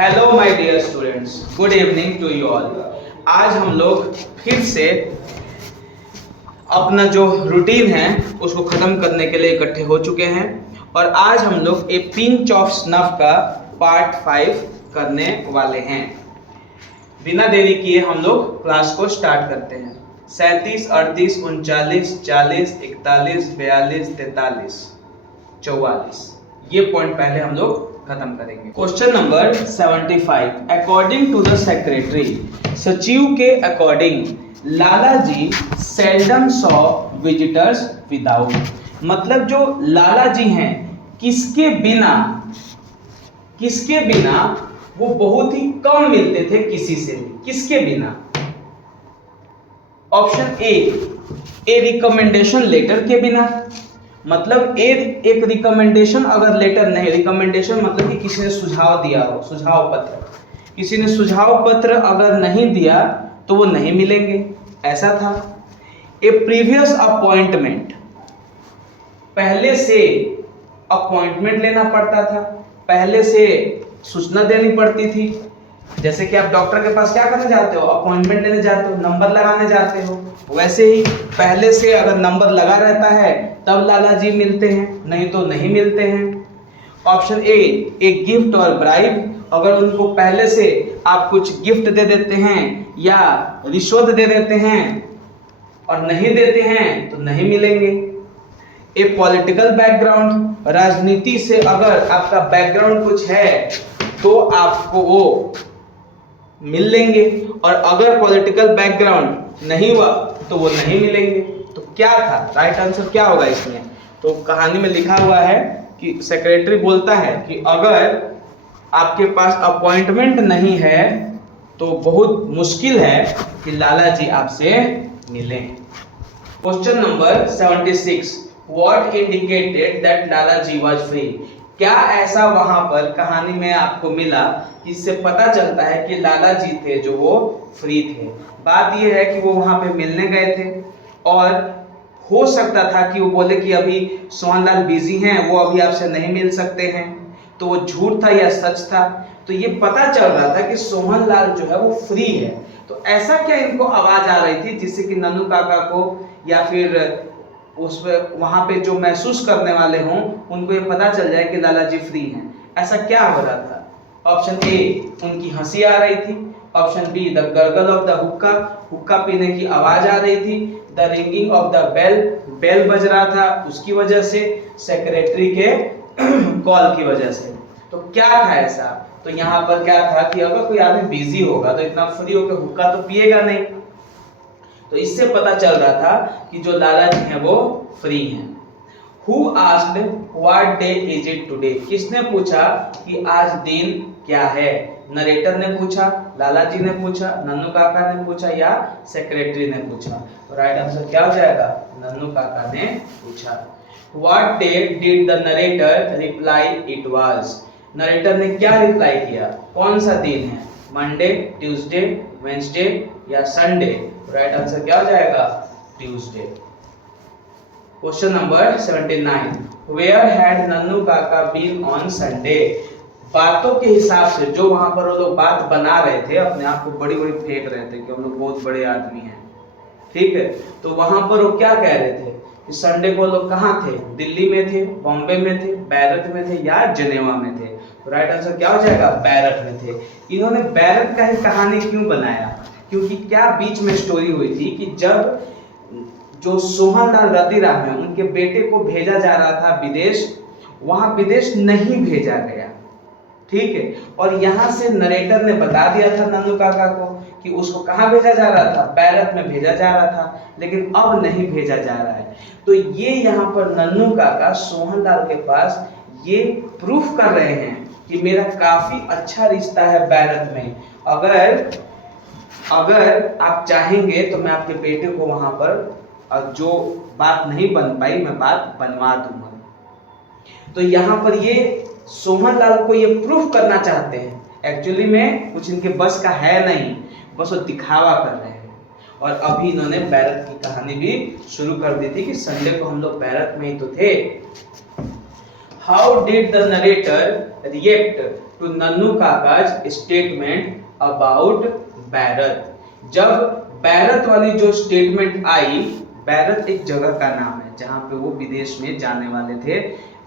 Hello my dear students, good evening to you all. आज हम लोग फिर से अपना जो रूटीन है उसको ख़त्म करने के लिए इकट्ठे हो चुके हैं और आज हम लोग ए पिंच ऑफ स्नफ का पार्ट 5 करने वाले हैं। बिना देरी किए हम लोग क्लास को स्टार्ट करते हैं। 37, 38, 39, 40, 41, 42, 43, 44 ये पॉइंट पहले हम लोग खत्म करेंगे। Question number 75, according to the secretary, सचिव के according Lala ji seldom saw visitors without, मतलब जो लाला जी हैं किसके बिना वो बहुत ही कम मिलते थे किसी से भी। किसके बिना? ऑप्शन ए रिकमेंडेशन लेटर के बिना, मतलब एक रिकमेंडेशन अगर लेटर नहीं, रिकमेंडेशन मतलब कि किसी ने सुझाव दिया हो, सुझाव पत्र, किसी ने सुझाव पत्र अगर नहीं दिया तो वो नहीं मिलेंगे, ऐसा था। ए प्रीवियस अपॉइंटमेंट, पहले से अपॉइंटमेंट लेना पड़ता था, पहले से सूचना देनी पड़ती थी। जैसे कि आप डॉक्टर के पास क्या करने जाते हो, अपॉइंटमेंट लेने जाते हो, नंबर लगाने जाते हो, वैसे ही पहले से अगर नंबर लगा रहता है तब लाला जी मिलते हैं, नहीं तो नहीं मिलते हैं। ऑप्शन ए गिफ्ट और ब्राइब, अगर उनको पहले से आप कुछ गिफ्ट दे देते हैं या रिश्वत दे देते हैं और नहीं देते हैं तो नहीं मिलेंगे। ए पॉलिटिकल बैकग्राउंड, राजनीति से अगर आपका बैकग्राउंड कुछ है तो आपको वो मिल लेंगे, और अगर पॉलिटिकल बैकग्राउंड नहीं हुआ तो वो नहीं मिलेंगे। तो क्या था राइट आंसर, क्या होगा इसमें? तो कहानी में लिखा हुआ है कि सेक्रेटरी बोलता है कि अगर आपके पास अपॉइंटमेंट नहीं है तो बहुत मुश्किल है कि लाला जी आपसे मिलें। Question number 76, what indicated that Lala ji was free, क्या ऐसा वहां पर कहानी में आपको मिला इससे पता चलता है कि लाला जी थे जो वो फ्री थे? बात ये है कि वो वहां पे मिलने गए थे और हो सकता था कि वो बोले कि अभी सोहनलाल बिजी हैं, वो अभी आपसे नहीं मिल सकते हैं, तो वो झूठ था या सच था? तो ये पता चल रहा था कि सोहनलाल जो है वो फ्री है। तो ऐसा क्या इनको आवाज आ रही थी जिससे कि नन्नू काका को या फिर उस वहां पे जो महसूस करने वाले हों उनको ये पता चल जाए कि लाला जी फ्री हैं? ऐसा क्या हो रहा था? ऑप्शन ए उनकी हंसी आ रही थी, option B the gargle of the hookah, हुक्का पीने की आवाज आ रही थी, the ringing of the bell, bell बज रहा था उसकी वजह से, सेक्रेटरी के कॉल की वजह से। तो क्या था ऐसा? तो यहाँ पर क्या था कि अगर कोई आदमी बिजी होगा तो इतना फ्री होकर हुक्का तो पिएगा नहीं, तो इससे पता चल रहा था कि जो लाला जी हैं वो फ्री हैं। Who asked what day is it today, किसने पूछा कि आज दिन क्या है? नरेटर ने पूछा, लाला जी ने पूछा, नन्नू काका ने पूछा या सेक्रेटरी ने पूछा? तो राइट आंसर क्या हो जाएगा? नन्नू काका ने पूछा। What day did the narrator reply it was, narrator ने क्या रिप्लाई किया, कौन सा दिन है? मंडे, ट्यूसडे, वेंसडे या संडे? राइट आंसर क्या हो जाएगा? Tuesday. Question number 79, where had Nannu Kaka been on Sunday, बातों के हिसाब से जो वहां पर वो लोग बात बना रहे थे, अपने आप को बड़ी बड़ी फेंक रहे थे कि हम लोग बहुत बड़े आदमी हैं, ठीक है? तो वहां पर वो क्या कह रहे थे कि संडे को लोग कहाँ थे? दिल्ली में थे, बॉम्बे में थे, बैरत में थे या जनेवा में थे? तो राइट आंसर क्या हो जाएगा? बैरत में थे। इन्होंने बैरत का ही कहानी क्यों बनाया? क्योंकि क्या बीच में स्टोरी हुई थी कि जब जो सोहनलाल रतिराम है उनके बेटे को भेजा जा रहा था विदेश, वहां विदेश नहीं भेजा गया, ठीक है? और यहाँ से नरेटर ने बता दिया था नन्नू काका को कि उसको कहाँ भेजा जा रहा था? बैरत में भेजा जा रहा था, लेकिन अब नहीं भेजा जा रहा है। तो ये यहाँ पर नन्नू काका सोहनलाल के पास ये प्रूफ कर रहे हैं कि मेरा काफी अच्छा रिश्ता है बैरत में, अगर आप चाहेंगे तो मैं आपके बेटे को वहां पर जो बात नहीं बन पाई मैं बात बनवा दूंगा। तो यहाँ पर ये सोहनलाल को ये प्रूफ करना चाहते हैं, एक्चुअली में कुछ इनके बस का है नहीं, बस वो दिखावा कर रहे हैं। और अभी इन्होंने बैरत की कहानी भी शुरू कर दी थी कि संडे को हम लोग बैरत में ही तो थे। How did the narrator react to Nannu Kaka's statement about Bairat? जब बैरत वाली जो स्टेटमेंट आई, बैरत एक जगह का नाम है जहां पे वो विदेश में जाने वाले थे,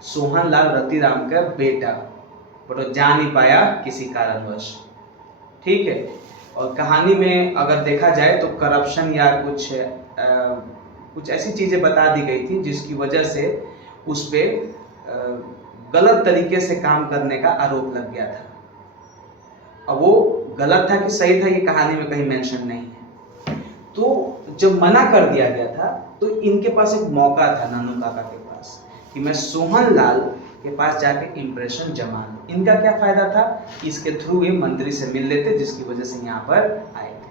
सोहनलाल रतिराम का बेटा, पर वो जा नहीं पाया किसी कारणवश। ठीक है, और कहानी में अगर देखा जाए तो करप्शन या कुछ ऐसी चीजें बता दी गई थी जिसकी वजह से उस पे गलत तरीके से काम करने का आरोप लग गया था। अब वो गलत था कि सही था, ये कहानी में कहीं मेंशन नहीं है। तो जब मना कर दिया गया था तो इनके पास एक मौका था, नन्नू काका के पास, कि मैं सोहनलाल के पास जाके इंप्रेशन जमा लूं। इनका क्या फायदा था, इसके थ्रू ये मंत्री से मिल लेते, जिसकी वजह से यहाँ पर आए थे।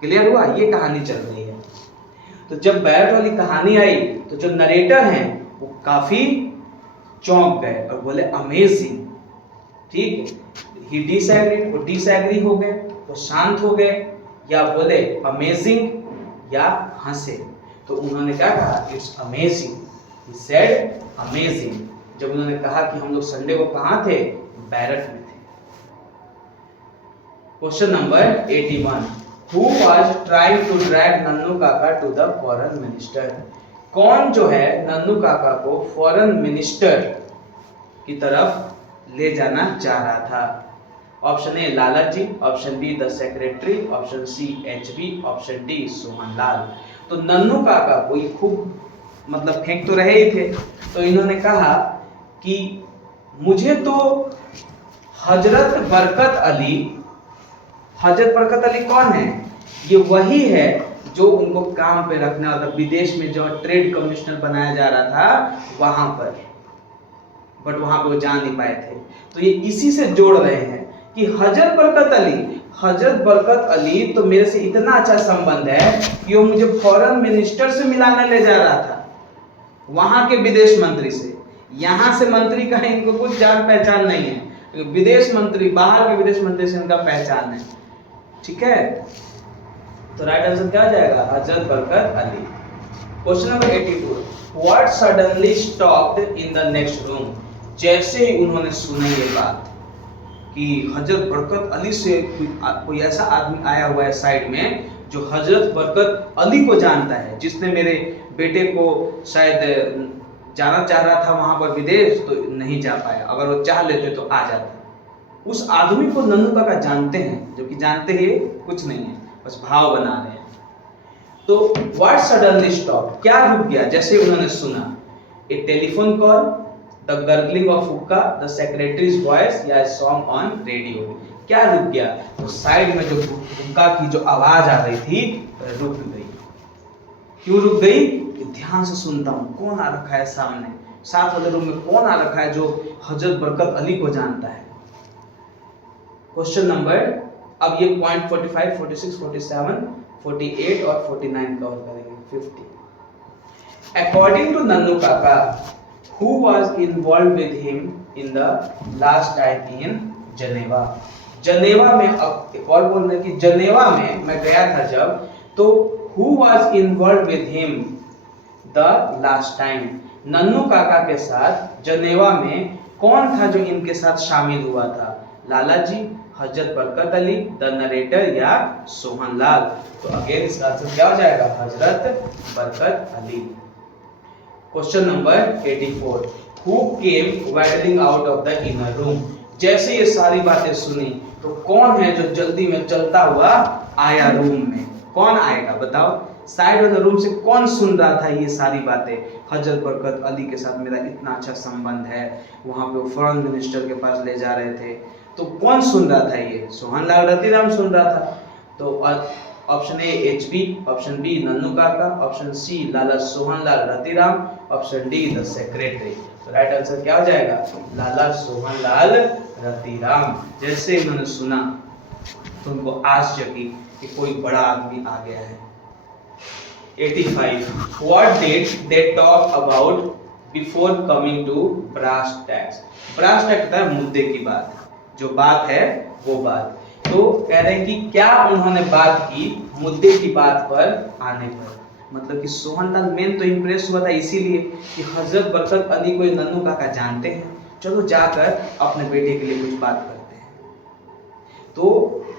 क्लियर हुआ? ये कहानी चल रही है। तो जब बैरत वाली कहानी आई तो जो नरेटर हैं वो काफी चौंक गए और बोले अमेजिंग। ठीक है, ही डिसएग्रीड, वो डिसएग्री हो गए, वो शांत हो गए, या बोले अमेजिंग या हंसे। तो उन्होंने क्या कहा, it's amazing, he said amazing. जब उन्होंने कहा कि हम लोग संडे को कहाँ थे, बैरत में थे। Question number 81, who was trying to drag Nannu Kaka to the foreign minister? कौन जो है नन्नू काका को फॉरेन मिनिस्टर की तरफ ले जाना चाह रहा था? Option A Lala ji, option B the secretary, option C HB, option D Sohanlal. तो नन्नू काका को ये खूब मतलब फेंक तो रहे ही थे, तो इन्होंने कहा कि मुझे तो हजरत बरकत अली, हजरत बरकत अली कौन है? ये वही है जो उनको काम पे रखना था, विदेश में जो ट्रेड कमिश्नर बनाया जा रहा था वहां पर, बट वहां पे वो जा नहीं पाए थे। तो ये इसी से जोड़ रहे हैं कि हजरत बरकत अली तो मेरे से इतना अच्छा संबंध है कि वो मुझे फॉरेन मिनिस्टर से मिलाने ले जा रहा था, वहां के विदेश मंत्री से। यहाँ से मंत्री का इनको कुछ जान पहचान नहीं है, विदेश मंत्री, बाहर के विदेश मंत्री से इनका पहचान है। ठीक है, तो राइट आंसर क्या हो जाएगा, Hazrat Barkat Ali. Question number 82, what suddenly stopped in the next room? जैसे ही उन्होंने सुना ये बात कि हजरत बरकत अली से कोई ऐसा आदमी आया हुआ है साइड में जो हजरत बरकत अली को जानता है, जिसने मेरे बेटे को शायद जाना चाह रहा था वहां पर विदेश, तो नहीं जा पाया, अगर वो चाह लेते तो आ जाता। उस आदमी को नन्नू काका जानते हैं, जो कि जानते ही कुछ नहीं है, बस भाव बना रहे हैं। तो व्हाट सडनली स्टॉप, क्या रुक गया जैसे उन्होंने सुना? ए telephone call, the gargling of हुक्का, द सेक्रेटरीज वॉइस, या सॉन्ग ऑन रेडियो? क्या रुक गया? तो साइड में जो हुक्का की जो आवाज आ रही थी रुक गई। क्यों रुक गई? कि ध्यान से सुनता हूं कौन आ रखा है सामने, साथ वाले रूम में कौन आ रखा है जो हजरत बरकत अली को जानता है। क्वेश्चन नंबर, अब ये पॉइंट 45, 46, 47, 48 और 49 कवर करेंगे। 50, अकॉर्डिंग टू नन्नू काका, who was involved with him in the last time in जनेवा? जनेवा में, अब एक और बोल रहे कि जनेवा में मैं गया था जब, तो who was involved with him the last time? Nannu काका के साथ जनेवा में कौन था जो इनके साथ शामिल हुआ था? लाला जी, हजरत बरकत अली, द नरेटर, या सोहनलाल? तो अगेन इसका आंसर क्या हो जाएगा, Hazrat Barkat Ali. Question number 84, who came waddling out of the inner room? जैसे ये सारी बातें सुनी तो कौन है जो जल्दी में चलता हुआ आया रूम में? कौन आएगा बताओ? साइड वाले रूम से कौन सुन रहा था ये सारी बातें? हजरत बरकत अली के साथ मेरा इतना अच्छा संबंध है, वहां पे फॉरेन मिनिस्टर के पास ले जा रहे थे, तो कौन सुन रहा था? ये सोहनलाल रतिराम सुन रहा था। तो option A HB, option B Nannu Kaka, option C Lala Sohanlal Ratiram, option D the secretary. तो राइट आंसर क्या हो जाएगा, लाला सोहनलाल रतिराम। जैसे उन्होंने सुना तो उनको आस जगी कि कोई बड़ा आदमी आ गया है। 85, what did they talk about before coming to brass tacks? Brass tacks है मुद्दे की बात, जो बात है वो बात। तो कह रहे हैं कि क्या उन्होंने बात की मुद्दे की बात पर आने पर? मतलब कि सोहनलाल मेन तो इम्प्रेस हुआ था इसीलिए कि हजरत बरकत अली को नन्नू काका जानते हैं, चलो जाकर अपने बेटे के लिए कुछ बात करते हैं। तो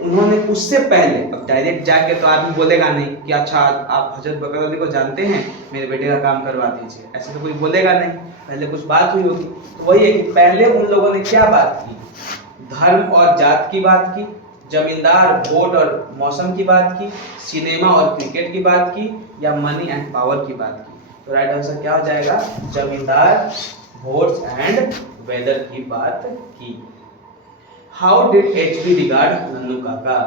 उन्होंने उससे पहले, अब डायरेक्ट जाके तो आदमी बोलेगा नहीं कि अच्छा आप हजरत बरकत अली को जानते हैं, मेरे बेटे का काम करवा दीजिए, ऐसे तो कोई बोलेगा नहीं, पहले कुछ बात हुई होगी। तो वही है कि पहले उन लोगों ने क्या बात की, धर्म और जात की बात की, जमींदार वोट और मौसम की बात की, सिनेमा और क्रिकेट की बात की, या मनी एंड पावर की बात की। तो राइट आंसर क्या हो जाएगा, जमींदार, वोट्स एंड वेदर की बात की। How did HB regard Nannu काका,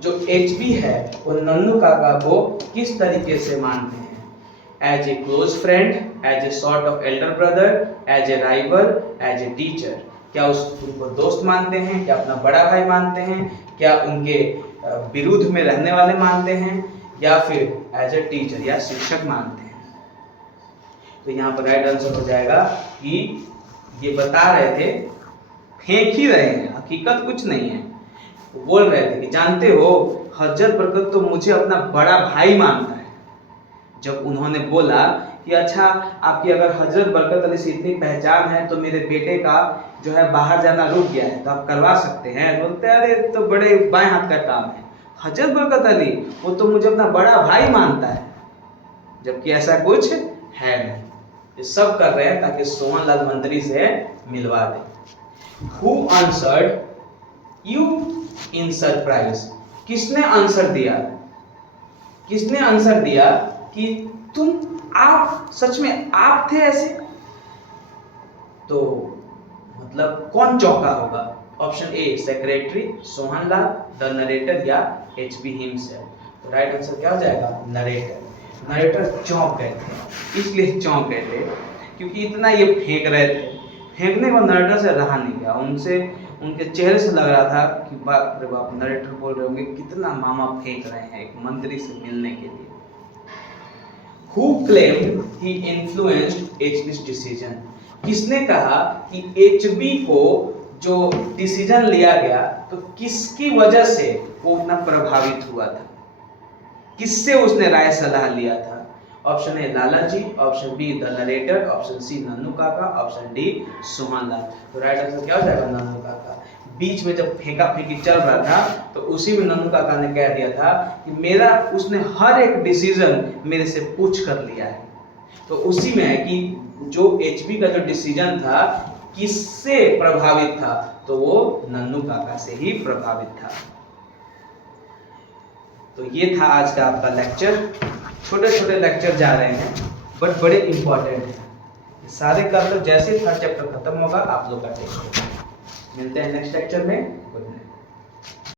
जो HB है वो नन्नू काका को किस तरीके से मानते हैं, as a close friend, as a sort of elder brother, as a rival, as a teacher. क्या उनको दोस्त मानते हैं, क्या अपना बड़ा भाई मानते हैं, क्या उनके विरुद्ध में रहने वाले मानते हैं, या फिर एज ए टीचर या शिक्षक मानते हैं। तो यहाँ पर राइट आंसर हो जाएगा कि ये बता रहे थे, फेंक ही रहे हैं, हकीकत कुछ नहीं है। वो बोल रहे थे कि जानते हो हजरत बरकत तो मुझे अपना बड़ा भाई मानता है। जब उन्होंने बोला कि अच्छा आपकी अगर हजरत बरकत अली से इतनी पहचान है तो मेरे बेटे का जो है बाहर जाना रुक गया है तो आप करवा सकते हैं, बोलते अरे तो बड़े बाएं हाथ का काम है, हजरत बरकत अली वो तो मुझे अपना बड़ा भाई मानता है, जबकि ऐसा कुछ है नहीं। ये सब कर रहे हैं ताकि सोहनलाल मंत्री से मिलवा दें। Who answered you in surprise? किसने आंसर दिया, किसने आंसर दिया कि आप सच में आप थे ऐसे? तो मतलब कौन चौंका होगा? Option A secretary, Sohanlal, the narrator, या HB हिमसेल्फ। तो राइट आंसर क्या हो जाएगा, नरेटर। नरेटर चौंक गए थे, इसलिए चौंक गए थे क्योंकि इतना ये फेंक रहे थे, फेंकने को नरेटर से रहा नहीं गया, उनसे उनके चेहरे से लग रहा था कि बाप रे बाप, नरेटर बोल रहे होंगे कितना मामा फेंक रहे हैं एक मंत्री से मिलने के लिए। Who claimed he influenced HB's decision? किसने कहा कि HB को जो डिसीजन लिया गया तो किसकी वजह से वो उतना प्रभावित हुआ था, किससे उसने राय सलाह लिया था? Option A Lala ji, option B the narrator, option C Nannu Kaka, option D Sohanlal. तो राइट आंसर क्या हो जाएगा, नन्नू काका। बीच में जब फेंका फेंकी चल रहा था तो उसी में नन्नू काका ने कह दिया था कि मेरा उसने हर एक डिसीजन मेरे से पूछ कर लिया है। तो उसी में है कि जो HB का जो डिसीजन था किससे प्रभावित था, तो वो नन्नू काका से ही प्रभावित था। तो ये था आज का आपका लेक्चर। छोटे छोटे लेक्चर जा रहे हैं बट बड़े इंपॉर्टेंट हैं, सारे कर लो, जैसे थर्ड चैप्टर खत्म होगा आप लोग का टेस्ट होगा। मिलते हैं नेक्स्ट लेक्चर में। Good night.